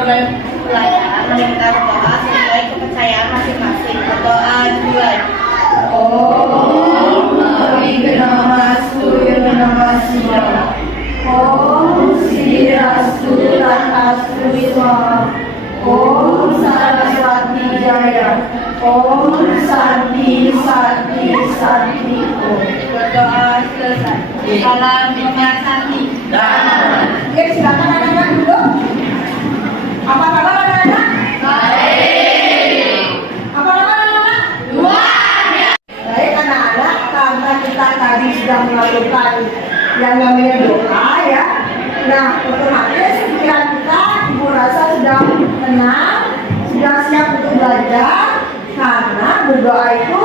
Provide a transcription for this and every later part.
program pelajaran meminta berdoa sesuai kepercayaan masing-masing. Berdoa dimulai. Om Mani Namastu Namasya. Om Sirastu Ratastu Swaha. Om Saraswati Jaya. Om Santi Santi Santi Om. Berdoa selesai. Salam Santi. Ya, silakan anak-anak dulu. Apa kabar anak-anak? Baik. Apa kabar anak-anak? Baik anak-anak, karena kita tadi sudah melakukan yang namanya doa ya. Nah, otomatis pikiran kita, ibu rasa sudah tenang, sudah siap untuk belajar. Karena berdoa itu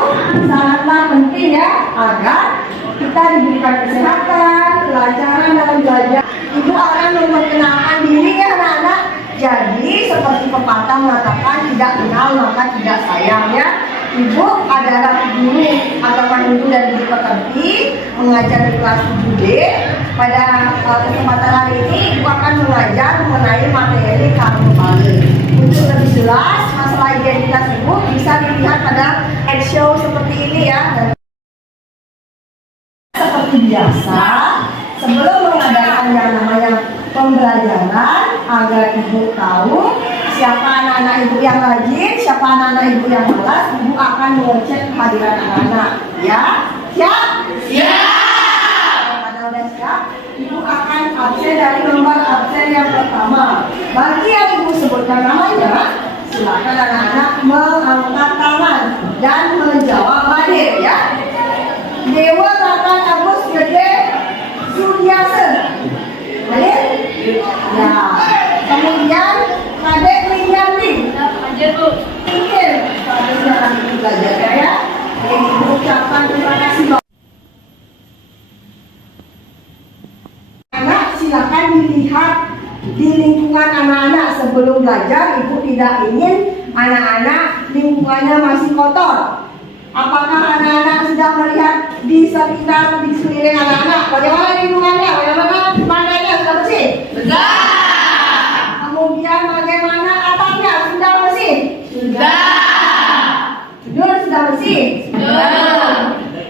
sangatlah penting ya, agar kita diberikan kesehatan, kelancaran dalam belajar. Ibu akan memperkenalkan diri ya anak-anak. Jadi seperti pepatah mengatakan tidak kenal maka tidak sayang ya. Ibu adalah guru atau ibu dan guru pekerti mengajar di kelas 7D. Pada kesempatan hari ini ibu akan mengajar mengenai materi kartu Bali. Untuk lebih jelas masalah identitas ibu bisa dilihat pada show seperti ini ya. Dan seperti biasa, sebelum mengadakan yang namanya pembelajaran agar ibu tahu siapa anak-anak ibu yang rajin, siapa anak-anak ibu yang malas, ibu akan mengecek kehadiran anak-anak. Ya, siap? Siap. Kalau udah siap, ibu akan absen dari nomor absen yang pertama. Bagi yang ibu sebutkan namanya, silakan anak-anak mengangkat tangan dan menjawab hadir ya. Dewa Rakan Agus Gede Suryasen. Hadir? Ya. Kemudian Kadek Liyanti. Lanjut, Bu. Oke, selanjutnya akan kita belajar ya. Ini ucapan terima kasih. Anak silakan dilihat di lingkungan anak-anak sebelum belajar. Ibu tidak ingin anak-anak lingkungannya masih kotor. Apakah anak-anak sudah melihat di sekitar di sekeliling anak-anak bagaimana lingkungannya, bagaimana pandainya sudah bersih? Betul. Kemudian bagaimana atapnya sudah bersih? Betul, sudah bersih?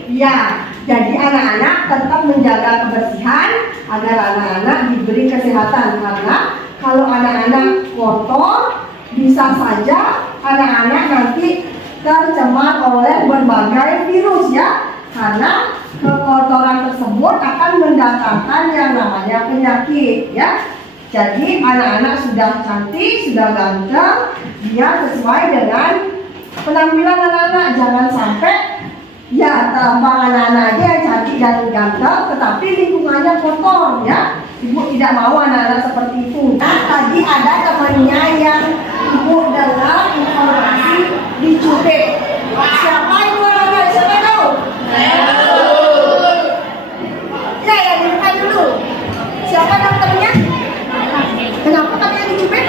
Ya, jadi anak-anak tetap menjaga kebersihan agar anak-anak diberi kesehatan. Karena kalau anak-anak kotor, bisa saja anak-anak nanti tercemar oleh berbagai virus ya. Karena kekotoran tersebut akan mendatangkan yang namanya penyakit ya. Jadi anak-anak sudah cantik, sudah ganteng, dia sesuai dengan penampilan anak-anak. Jangan sampai ya tampang anak-anak aja yang cantik dan ganteng, tetapi lingkungannya kotor ya. Ibu tidak mau anak-anak seperti itu. Nah, tadi ada temannya yang ibu dengar informasi dicubit. Siapa ibu anak-anak? Siapa tahu? Ya, yang dibuka dulu. Siapa dokternya? Kenapa katanya dicubit?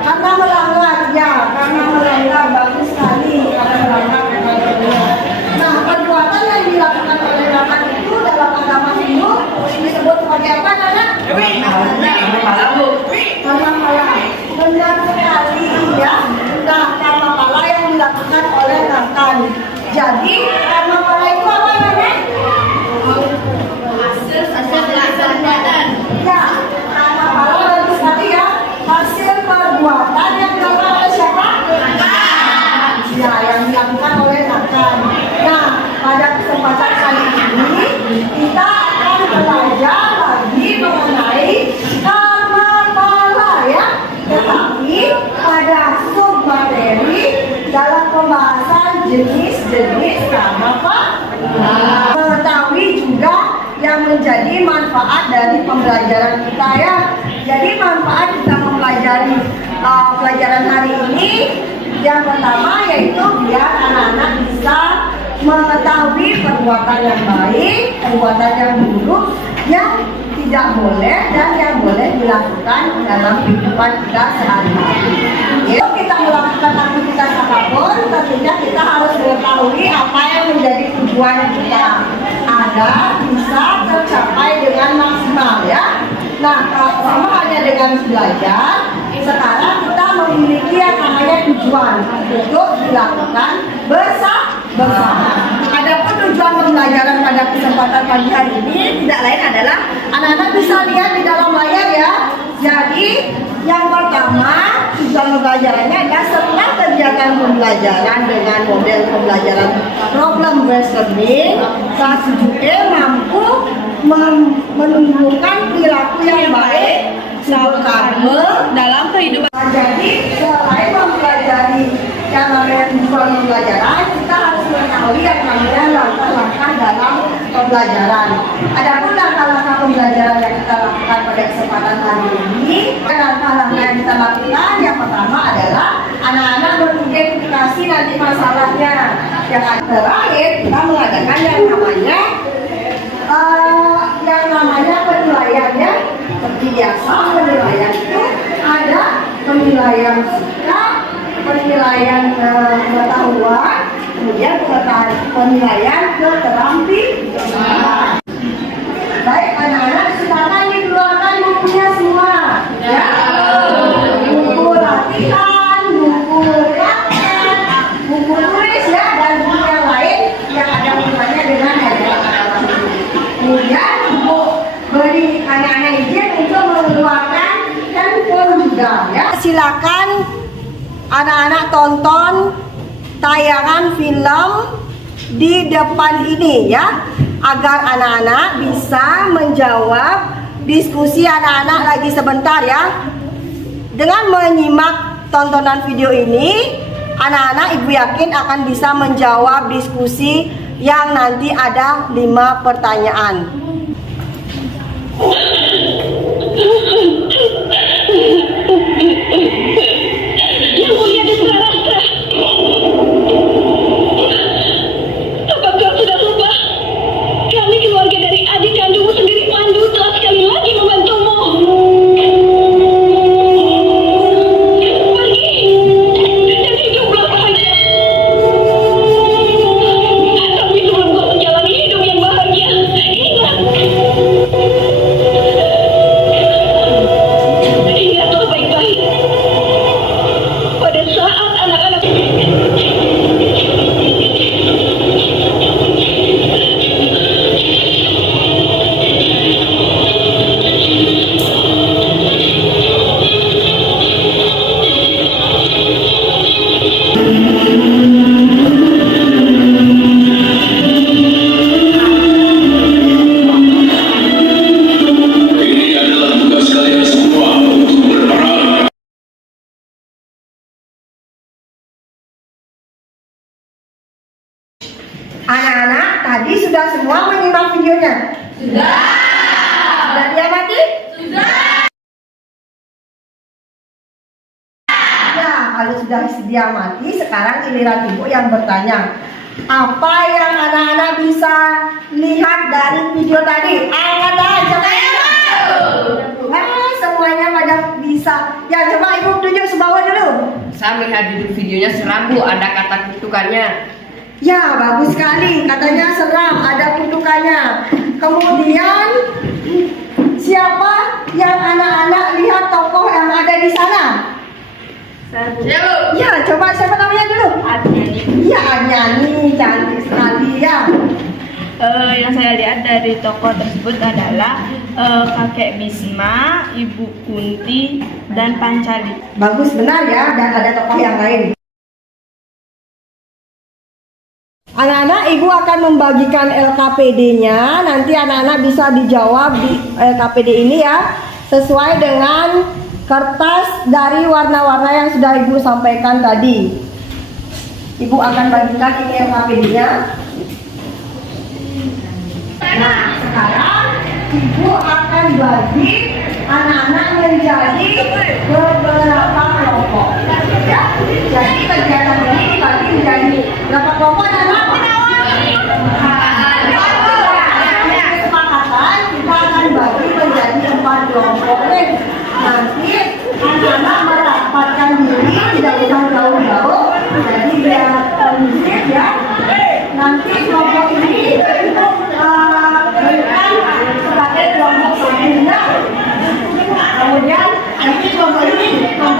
Karena melanggar, ya, karena melanggar. Bagus sekali, karena melanggar peraturannya. Nah, perbuatan yang dilakukan oleh anak itu dalam agama Hindu disebut sebagai apa, Nana? Karma pala. Benar sekali, ya. Nah, karma pala yang dilakukan oleh Nathan. Jadi, karma pala itu apa, Nana? Hasil perbuatan. Ya, karma pala itu tadi ya, hasil perbuatan yang dilakukan oleh siapa? Ya, yang dilakukan oleh Nathan. Nah, pada kesempatan kali ini kita akan belajar lagi mengenai karma pala ya. Tetapi pada sub materi dalam pembahasan jenis-jenis karma pala. Mengetahui juga yang menjadi manfaat dari pembelajaran kita ya. Jadi manfaat kita mempelajari pelajaran hari ini yang pertama yaitu biar anak-anak bisa mengetahui perbuatan yang baik, perbuatan yang buruk, yang tidak boleh dan yang boleh dilakukan dalam kehidupan kita sehari-hari. Kalau kita melakukan aktivitas apapun, tentunya kita harus mengetahui apa yang menjadi tujuan kita agar bisa tercapai dengan maksimal ya. Nah, sama halnya dengan belajar, Sekarang kita memiliki yang namanya tujuan untuk dilakukan bersama. Adapun tujuan pembelajaran pada kesempatan pagi hari ini tidak lain adalah anak-anak bisa lihat di dalam layar ya. Jadi yang pertama tujuan pembelajarannya adalah setelah kegiatan pembelajaran dengan model pembelajaran problem based learning, kelas 7E mampu menunjukkan perilaku yang baik dalam kehidupan. Jadi selain mempelajari yang namanya tujuan pembelajaran, kita harus mengetahui yang namanya langkah-langkah dalam pembelajaran. Adapun langkah-langkah pembelajaran yang kita lakukan pada kesempatan hari ini, langkah-langkah yang kita lakukan yang pertama adalah anak-anak mengidentifikasi nanti masalahnya. Yang terakhir kita mengadakan yang namanya penilaian ya. Seperti biasa penilaian itu ada penilaian sikap, penilaian pengetahuan, kemudian penilaian keterampilan. Baik anak-anak, silakan dikeluarkan bukunya semua. Ya. Buku latihan, buku praktek, buku tulis ya, dan buku yang lain yang ada hubungannya dengan ajaran. Kemudian buku beri anak-anak izin untuk mengeluarkan handphone juga ya. Silakan anak-anak tonton tayangan film di depan ini ya, agar anak-anak bisa menjawab diskusi anak-anak lagi sebentar ya. Dengan menyimak tontonan video ini, anak-anak ibu yakin akan bisa menjawab diskusi yang nanti ada 5 pertanyaan. Yang mulia Deswarastra, apakah sudah lupa? Kami keluarga dari adik kandungmu sendiri, Pandu, telah sekali lagi membantumu. Pergi dan hiduplah bahagia. Tapi sebelum kau menjalani hidup yang bahagia, ingat. Ingatlah baik-baik. Pada saat anak-anak Ini adalah tugas kalian semua untuk berperang. Anak-anak tadi sudah semua menyimak videonya? Sudah. Sudah diamati? Sudah. Ya, kalau sudah diamati, sekarang giliran ibu yang bertanya. Apa yang anak-anak bisa lihat dari video tadi? Angkat tangan, coba. Semuanya pada bisa. Ya, coba ibu tunjuk sebawah dulu. Saya melihat di videonya seram Bu, ada kata kutukannya. Ya, bagus sekali. Katanya seram, ada kutukannya. Kemudian, siapa yang anak-anak lihat tokoh yang ada di sana? Ya, coba siapa namanya dulu? Iya, Anyani, cantik sekali ya. Yang saya lihat dari tokoh tersebut adalah kakek Bisma, Ibu Kunti, dan Pancali. Bagus, benar ya, dan ada tokoh yang lain. Anak-anak, ibu akan membagikan LKPD-nya. Nanti anak-anak bisa dijawab di LKPD ini ya, sesuai dengan kertas dari warna-warna yang sudah ibu sampaikan tadi. Ibu akan bagikan ini LKPD-nya. Nah, sekarang ibu akan bagi anak-anak menjadi beberapa kelompok. Ya, jadi kegiatan ini dibagi menjadi berapa kelompok anak-anak? Kesepakatan kita akan bagi menjadi 4 kelompok. Nanti anak-anak merapatkan diri, tidak usah jauh-jauh. Jadi biar kondusif ya. Nanti kelompok ini untuk berikan sebagai kelompok satunya. Kemudian nanti kelompok ini kelompok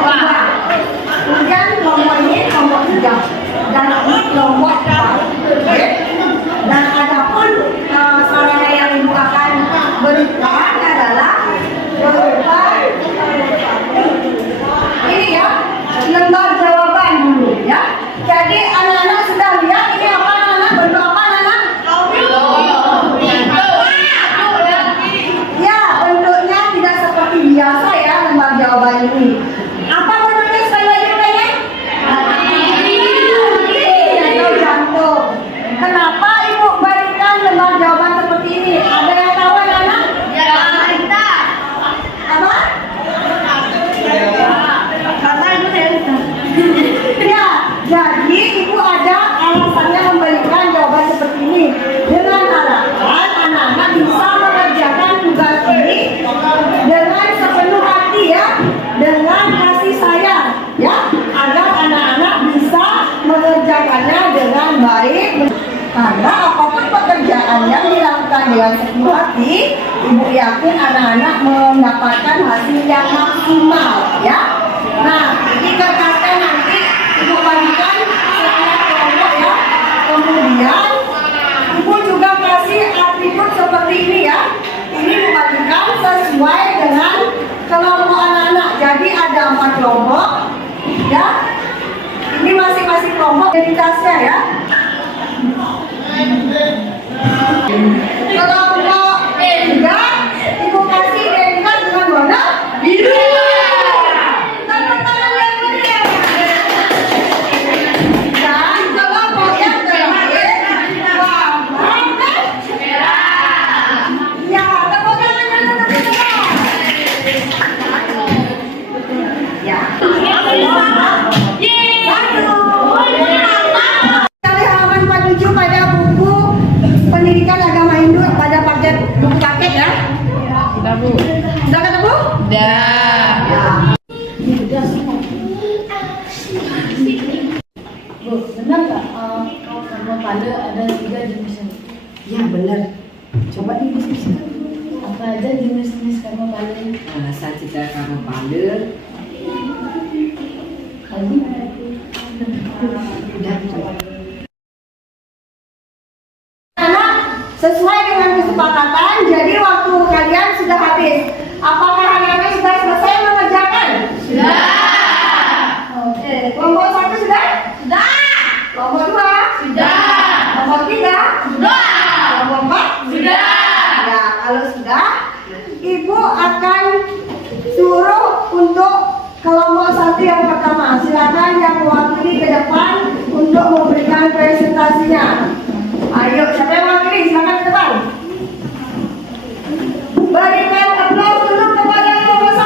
Kenapa ibu berikan lembar jawaban seperti ini? Ada yang tahu anak? Ya, kita. Apa? Karena ibu saya bisa. Ya, jadi ibu ada alasannya memberikan jawaban seperti ini dengan harapan anak-anak bisa mengerjakan tugas ini dengan sepenuh hati ya, dengan kasih sayang ya, agar anak-anak bisa mengerjakannya dengan baik. Karena apapun pekerjaan yang dilakukan dengan sepenuh hati, ibu yakin anak-anak mendapatkan hasil yang maksimal ya. Nah, ini kertasnya nanti ibu bagikan setiap kelompok ya. Kemudian ibu juga kasih atribut seperti ini ya. Ini ibu bagikan sesuai dengan kelompok anak-anak. Jadi ada 4 kelompok ya. Ini masing-masing kelompok jadi tasnya ya. Kelompok tiga, ibu kasih identitas dengan warna biru. Tepuk tangan yang meriah. Dan kelompok yang terakhir warna merah. Ya, tepuk tangan yang meriah. Ya. Cari halaman 47 pada buku pendidikan agama Hindu pada paket buku paket ya. Sudah Bu. Sudah ketemu? Dah. Bu, benar nggak kalau karma pada ada 3 jenisnya? Ya benar. Coba didiskusikan. Apa aja jenis-jenis karma pada? Sacita karma pada. Tadi Anak, sesuai dengan kesepakatan, jadi waktu kalian sudah habis. Apakah anak-anak sudah selesai mengerjakan? Sudah. Oke, kelompok 1 sudah? Sudah. Kelompok 2? Sudah. Kelompok 3? Sudah. Kelompok 4? Sudah. Ya, kalau sudah, ibu akan suruh untuk kelompok 1 yang pertama. Silakan yang mewakili ke depan untuk memberikan presentasinya. Ayo, siapa yang mewakili? Silakan ke depan. Berikan aplaus dulu kepada kelompok 1.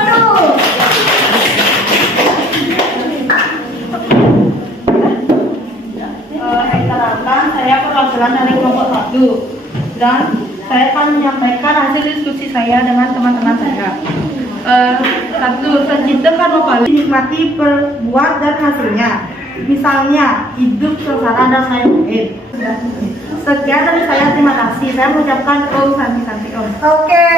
Perkenalkan, saya perwakilan dari kelompok 1 dan saya akan menyampaikan hasil diskusi saya dengan teman-teman saya. 1. Sacita karma pada dinikmati perbuat dan hasilnya. Misalnya, hidup, sengsara, dan lain-lain. Sekian dari saya, terima kasih. Saya mengucapkan Om Santi Om. Oke,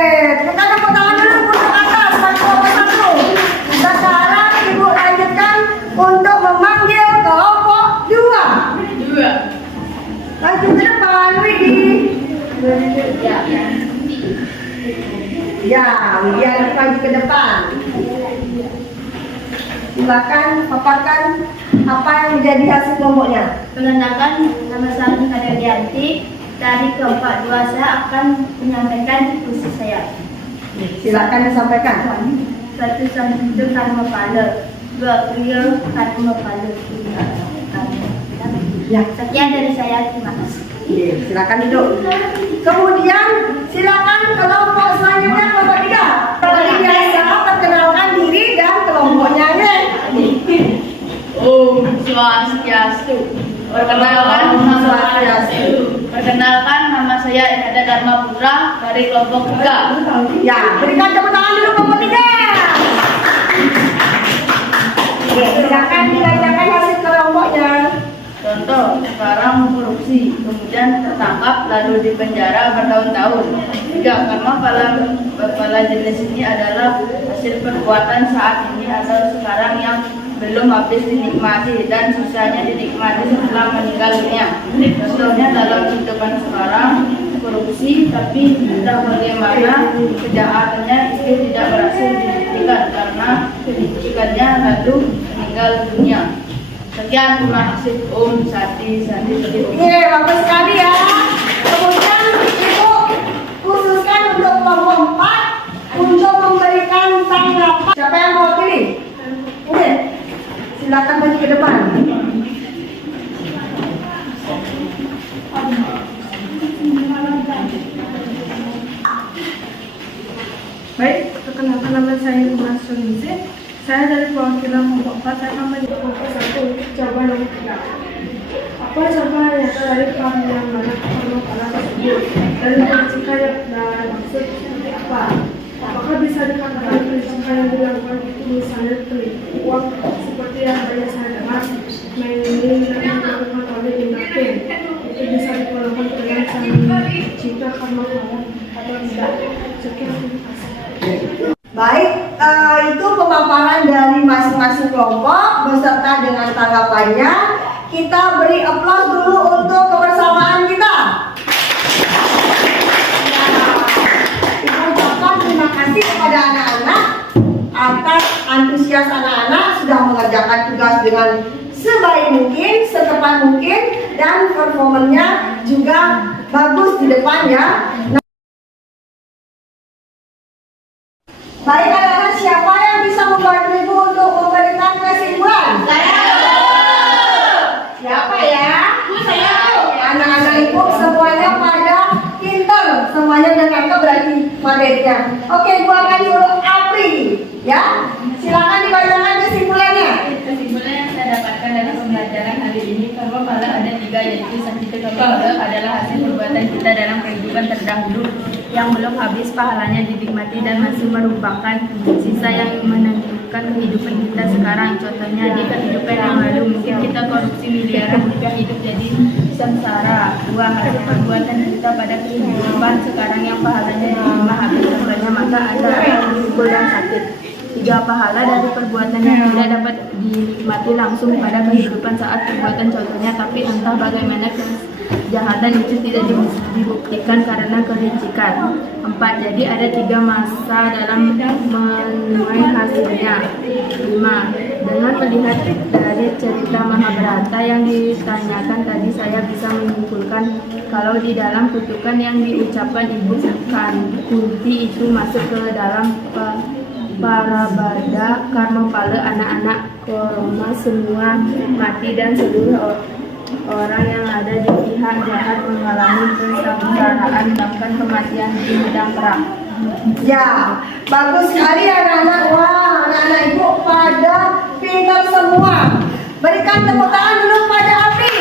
kita tepuk tangan dulu untuk atas kelompok 1. Sekarang ibu lanjutkan untuk memanggil kelompok 2. Maju ke depan, Widi. Ya, Widi harus maju ke depan. Silakan paparkan apa yang menjadi hasil kelompoknya. Perkenalkan, nama saya Kadarianti. Dari kelompok 2 saya akan menyampaikan diskusi saya. Silakan disampaikan. 1. Sacita karma pada. 2. Kriya karma pada. Ya, Sekian dari saya, terima kasih. silakan duduk. Kemudian silakan kelompok selanjutnya kelompok 3. Seperti biasa perkenalkan diri dan kelompoknya ya. Om Swastiastu. Perkenalkan nama saya Inada Dharma Putra dari kelompok 3. Ya, berikan tepuk tangan dulu kelompok 3. Oke, silakan dibacakan hasil kelompoknya. Contoh, sekarang korupsi, kemudian tertangkap lalu dipenjara bertahun-tahun. 3. Karma pada jenis ini adalah hasil perbuatan saat ini atau sekarang yang belum habis dinikmati dan susahnya dinikmati setelah meninggal dunia. Contohnya dalam kehidupan sekarang korupsi, tapi entah bagaimana kejahatannya itu tidak berhasil dibuktikan karena dibuktikannya lalu meninggal dunia. Sekian, terima kasih. Om Sati. Oke, bagus sekali ya. Kemudian ibu khususkan untuk kelompok 4 untuk memberikan tanggapan. Siapa yang mau pilih? Oke, silakan maju ke depan. permisi. Saya dari perwakilan kelompok 4, saya akan menjawab kelompok 1, jawaban nomor 3. Apa contoh nyata dari kehamilan mana karma pala tersebut? Dari kelicikan dan maksud seperti apa? Apakah bisa dikatakan kelicikan yang dilakukan itu misalnya penipu uang seperti yang banyak saya dengar, main ini yang dilakukan oleh Inaken? Itu bisa digunakan dengan saling cinta karma pala atau tidak? Sekian, terima kasih. Baik, itu pemaparan dari masing-masing kelompok beserta dengan tanggapannya. Kita beri aplaus dulu untuk kebersamaan kita. Kita ucapkan terima kasih kepada anak-anak atas antusias anak-anak sudah mengerjakan tugas dengan sebaik mungkin, setepat mungkin, dan performanya juga bagus di depannya. Baik anak-anak, siapa yang bisa membantu ibu untuk memberikan kesimpulan? Siapa ya? Saya. Anak-anak ibu semuanya pada pintar, semuanya udah nangkep berarti materinya. Oke, ibu akan suruh Apri, ya. Silakan dibacakan kesimpulannya. Kesimpulan yang saya dapatkan dari pembelajaran hari ini, karma pala ada 3, yaitu sancita karma pala adalah hasil perbuatan kita dalam kehidupan terdahulu yang belum habis pahalanya dinikmati dan masih merupakan sisa yang menentukan kehidupan kita sekarang. Contohnya di kehidupan yang lalu mungkin kita korupsi miliaran rupiah, hidup jadi sengsara. 2, hasil perbuatan kita pada kehidupan sekarang yang pahalanya diterima habis. Contohnya maka ada pukul dan sakit. 3, pahala dari perbuatan yang tidak dapat dinikmati langsung pada kehidupan saat perbuatan, contohnya tapi entah bagaimana kejahatan itu tidak dibuktikan karena kelicikan. 4, jadi ada 3 masa dalam menuai hasilnya. 5, dengan melihat dari cerita Mahabharata yang ditanyakan tadi, saya bisa menyimpulkan kalau di dalam kutukan yang diucapkan Ibu Kunti itu masuk ke dalam para bada karma pala anak-anak koroma semua mati dan seluruh orang yang ada di pihak jahat mengalami kesengsaraan bahkan kematian di medan perang. Ya, bagus sekali anak-anak. Wah, anak-anak ibu pada pintar semua. Berikan tepuk tangan dulu pada Apri.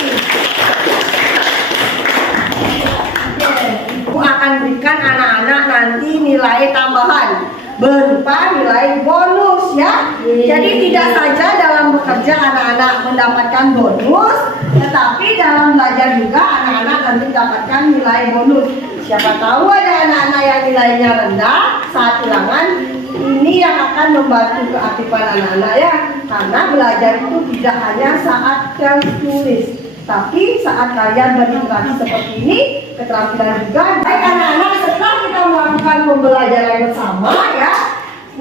Ibu akan berikan anak-anak nanti nilai tambahan berupa nilai bonus ya. Jadi tidak saja dalam bekerja anak-anak mendapatkan bonus, tetapi dalam belajar juga anak-anak nanti mendapatkan nilai bonus. Siapa tahu ada anak-anak yang nilainya rendah saat ulangan, ini yang akan membantu keaktifan anak-anak ya. Karena belajar itu tidak hanya saat tertulis, tapi saat kalian berinteraksi seperti ini, keterampilan juga. Baik anak-anak, setelah kita melakukan pembelajaran bersama ya,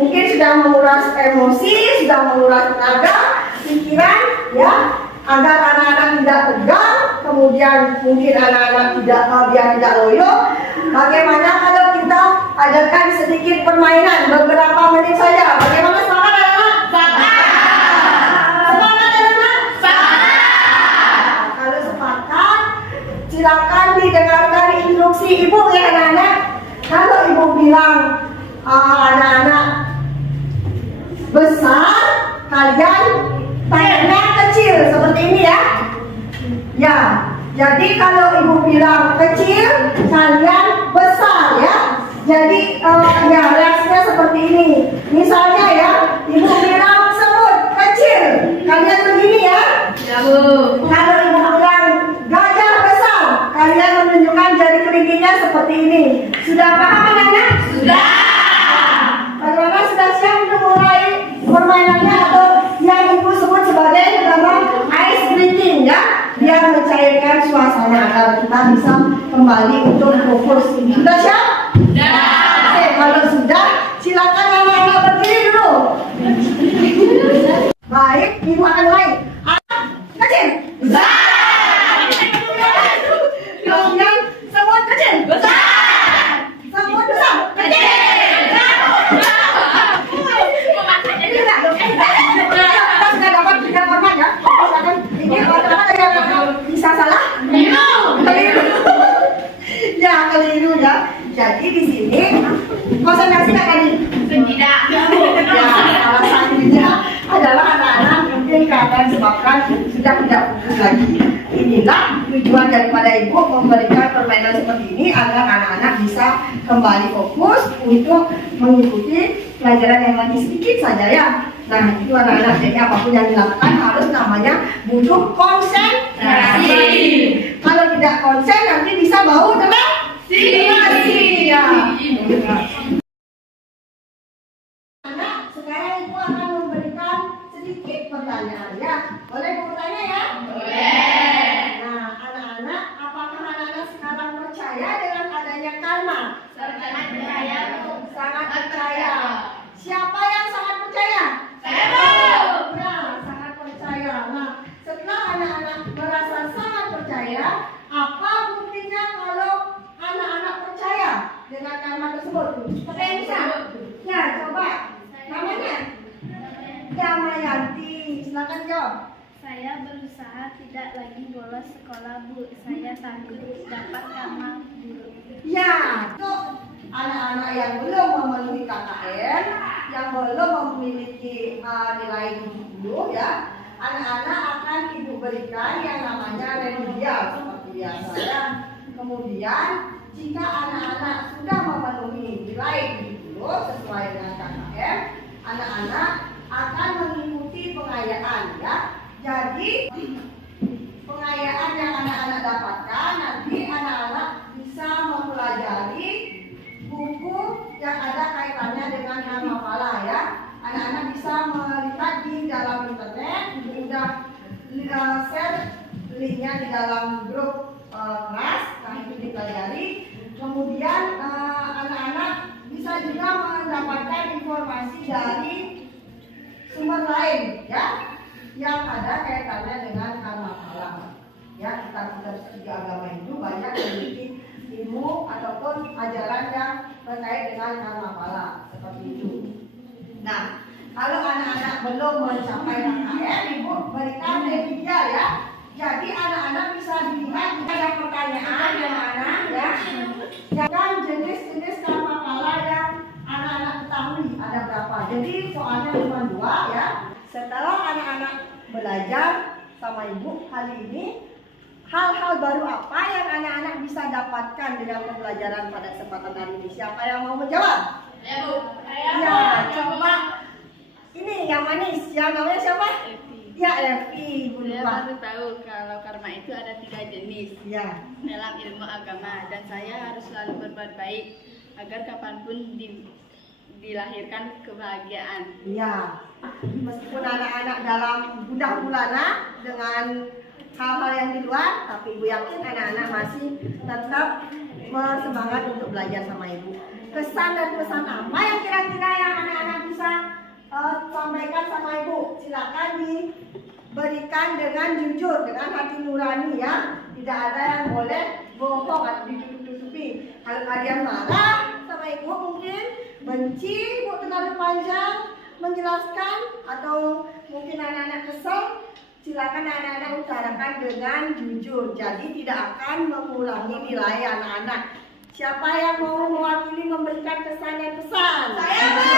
mungkin sudah menguras emosi, sudah menguras tenaga, pikiran ya, agar anak-anak tidak tegang, kemudian mungkin anak-anak biar tidak loyo. Bagaimana kalau kita adakan sedikit permainan beberapa menit saja? Bagaimana, semangat anak-anak? Semangat anak-anak? Kalau sepakat, silakan didengarkan instruksi ibu ya anak-anak. Kalau ibu bilang anak-anak besar, kalian tangannya kecil seperti ini ya. Ya, jadi kalau ibu bilang kecil, kalian besar ya. Jadi ya reaksinya seperti ini. Misalnya ya, ibu bilang semut kecil, kalian begini ya. Ya Bu. Kalau ibu bilang gajah besar, kalian menunjukkan jari kelingkingnya seperti ini. Sudah paham anak-anak? Sudah. Bagaimana, sudah siap untuk mulai permainannya atau yang ibu sebut sebagai nama ice breaking ya, biar mencairkan suasana agar kita bisa kembali untuk fokus. Sudah siap? Sudah. Oke, kalau sudah, silakan anak-anak berdiri dulu. Baik, ibu akan mulai. Anak kecil, besar. Kemudian semut kecil, besar. Semut besar, kecil. Ini orang-orang yang bisa salah? Keliru. Ya, keliru ya. Jadi Jadi di sini konsentrasi nggak tadi? Tidak. Ya, alasannya adalah anak-anak mungkin karena disebabkan sudah tidak fokus lagi. Inilah tujuan daripada ibu memberikan permainan seperti ini agar anak-anak bisa kembali fokus untuk mengikuti pelajaran yang lagi sedikit saja ya. Nah itu anak-anak, jadi apapun yang dilakukan harus namanya butuh konsentrasi. Kalau tidak konsen nanti bisa bau dengan sih ya. Anak, sekarang ibu akan memberikan sedikit pertanyaan ya. Boleh ibu bertanya ya? Boleh. Nah, anak-anak, apakah anak-anak sekarang percaya dengan adanya karma? Sangat percaya. Sangat percaya. Siapa yang sangat percaya? Saya. Ya, sangat percaya. Nah, setelah anak-anak merasa sangat percaya, apa buktinya kalau anak-anak percaya dengan karma tersebut? Siapa yang bisa? Ya, coba. Namanya? Damayanti. Silakan jawab. Saya berusaha tidak lagi bolos sekolah, Bu. Saya takut dapat karma buruk. Ya, untuk anak-anak yang belum memenuhi KKN, yang belum memiliki nilai 70 ya, anak-anak akan ibu berikan yang namanya remedial seperti biasa ya. Kemudian jika anak-anak sudah memenuhi nilai 70 sesuai dengan KKN, anak-anak akan mengikuti pengayaan ya. Jadi pengayaan yang anak-anak dapatkan nanti anak-anak bisa mempelajari buku yang ada kaitannya dengan karma pala ya. Anak-anak bisa melihat di dalam internet, sudah share linknya di dalam grup kelas, nah itu dipelajari. Kemudian anak-anak bisa juga mendapatkan informasi dari sumber lain ya, yang ada kaitannya dengan karma pala. Ya, kita studi agama itu banyak memiliki ilmu ataupun ajaran yang terkait dengan karma pala seperti itu. Nah, kalau anak-anak belum mencapai KKN, ibu berikan remedial ya. Jadi anak-anak bisa dilihat ada pertanyaan yang mana ya. Jangan jenis-jenis karma pala yang anak-anak ketahui ada berapa. Jadi soalnya cuma 2 ya. Setelah anak-anak belajar sama ibu kali ini, hal-hal baru apa yang anak-anak bisa dapatkan dengan pembelajaran pada kesempatan hari ini? Siapa yang mau menjawab? Ya, Bu. Ya, coba ini yang manis, yang namanya siapa? Evi. Ya, Evi. Saya baru tahu kalau karma itu ada 3 jenis Ya, dalam ilmu agama, dan saya harus selalu berbuat baik agar kapanpun dilahirkan kebahagiaan. ya. Meskipun anak-anak dalam budak bulana dengan hal-hal yang di luar, tapi ibu yakin anak-anak masih tetap bersemangat untuk belajar sama ibu. Kesan dan pesan apa yang kira-kira yang anak-anak bisa sampaikan sama ibu? Silakan diberikan dengan jujur, dengan hati nurani ya. Tidak ada yang boleh bohong atau ditutup-tutupi. Kalau kalian marah sama ibu, mungkin benci ibu terlalu panjang menjelaskan, atau mungkin anak-anak kesel, silakan anak-anak utarakan dengan jujur. Jadi tidak akan mengurangi nilai anak-anak. Siapa yang mau mewakili memberikan kesan dan pesan? Saya, Bu.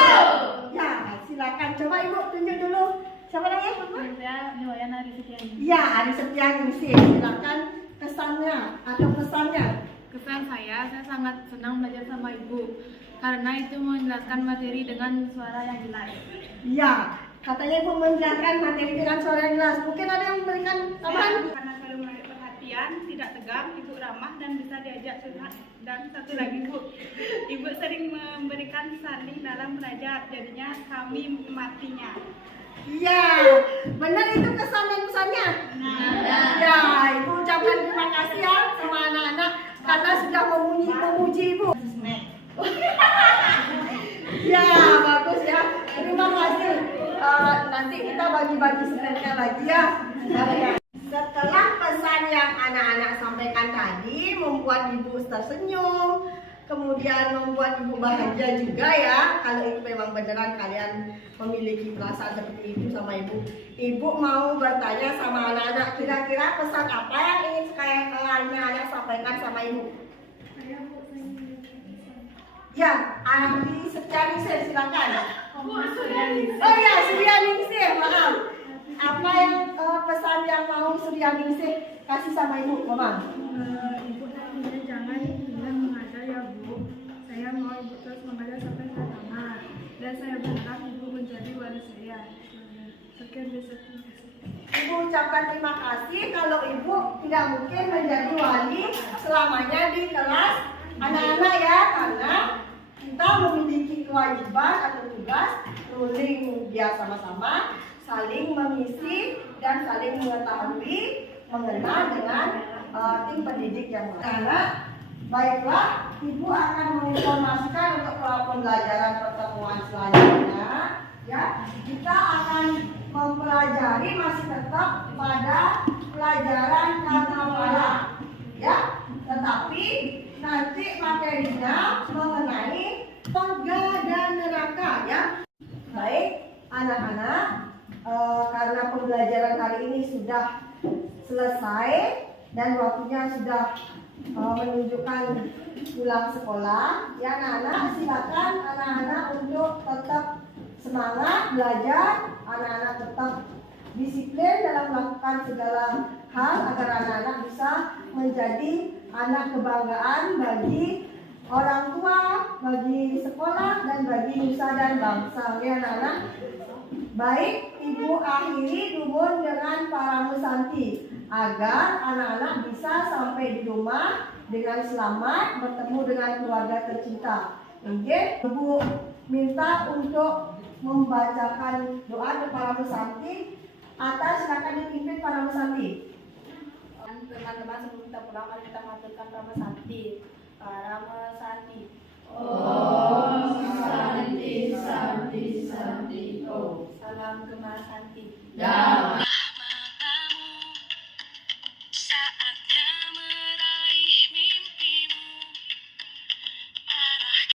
Ya, silakan. Coba ibu tunjuk dulu. Siapa namanya? Saya Niwayan Ari Setiani. Ya, Ari Setiani sih. Silakan kesannya atau pesannya. Kesan saya sangat senang belajar sama ibu karena itu menjelaskan materi dengan suara yang jelas. Ya, katanya ibu menjelaskan materi dengan suara yang jelas. Mungkin ada yang memberikan tambahan? Karena selalu menarik perhatian, tidak tegang, ibu ramah dan bisa diajak curhat. Dan satu lagi Bu, ibu sering memberikan saling dalam belajar, jadinya kami matinya. Iya, benar itu kesan dan pesannya. Ya, ibu ucapkan terima kasih ya sama anak-anak karena sudah memuji ibu. Ya, bagus ya. Terima kasih. Nanti kita bagi-bagi snacknya lagi ya. Setelah pesan yang anak-anak sampaikan tadi membuat ibu tersenyum, kemudian membuat ibu bahagia juga ya. Kalau itu memang beneran kalian memiliki perasaan seperti itu sama ibu. Ibu mau bertanya sama anak-anak, kira-kira pesan apa yang ingin anak-anak sampaikan sama ibu? Ya, ahli Suryaningsih silakan. Oh ya, Suryaningsih, maaf. Apa yang pesan yang mau Suryaningsih kasih sama ibu, Mama? Ibu tadinya jangan bilang mengajar ya Bu. Saya mau ibu terus mengajar sampai saya tamat. Dan saya berharap ibu menjadi wali saya. Sekian besok. Ibu ucapkan terima kasih kalau ibu tidak mungkin menjadi wali selamanya di kelas anak-anak ya, karena kita memiliki kewajiban atau tugas ruling dia sama-sama, saling mengisi dan saling mengetahui, mengenal dengan tim pendidik yang lain. Karena baiklah, ibu akan menginformasikan untuk pembelajaran pertemuan selanjutnya. Ya, kita akan mempelajari masih tetap pada pelajaran karnavale, ya. Tetapi nanti materinya mengenai surga dan neraka, ya. Baik, anak-anak, karena pembelajaran hari ini sudah selesai dan waktunya sudah menunjukkan pulang sekolah, ya anak-anak, silakan anak-anak untuk tetap semangat belajar, anak-anak tetap disiplin dalam melakukan segala hal agar anak-anak bisa menjadi anak kebanggaan bagi orang tua, bagi sekolah, dan bagi nusa dan bangsa. Ya anak-anak. Baik, ibu akhiri dubun dengan para musanti agar anak-anak bisa sampai di rumah dengan selamat bertemu dengan keluarga tercinta. Oke, ibu minta untuk membacakan doa untuk para musanti. Atas silakan dipimpin para musanti. Teman-teman, sebelum kita pulang, mari kita maturkan para musanti. Para musanti. Om Santi Santi Santi Om. Salam Gema Santi. Damai